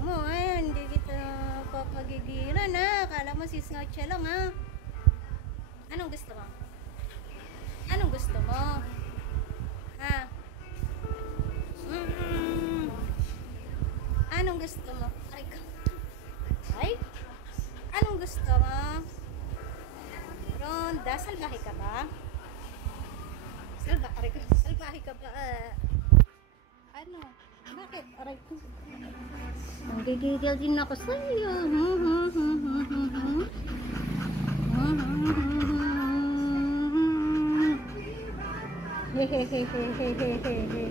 mo, hindi kita papagigilan ha. Kala mo si Snatcha lang ha. Anong gusto mo? Anong gusto mo? Ha? Anong gusto mo? Aray ka. Ay? Anong gusto mo? Ronda, salbahe ka ba? Aray ka. Salbahe ka ba? Ano? Bakit? Aray ko. Nanggigigil din ako sa'yo. Hehehehehehehe.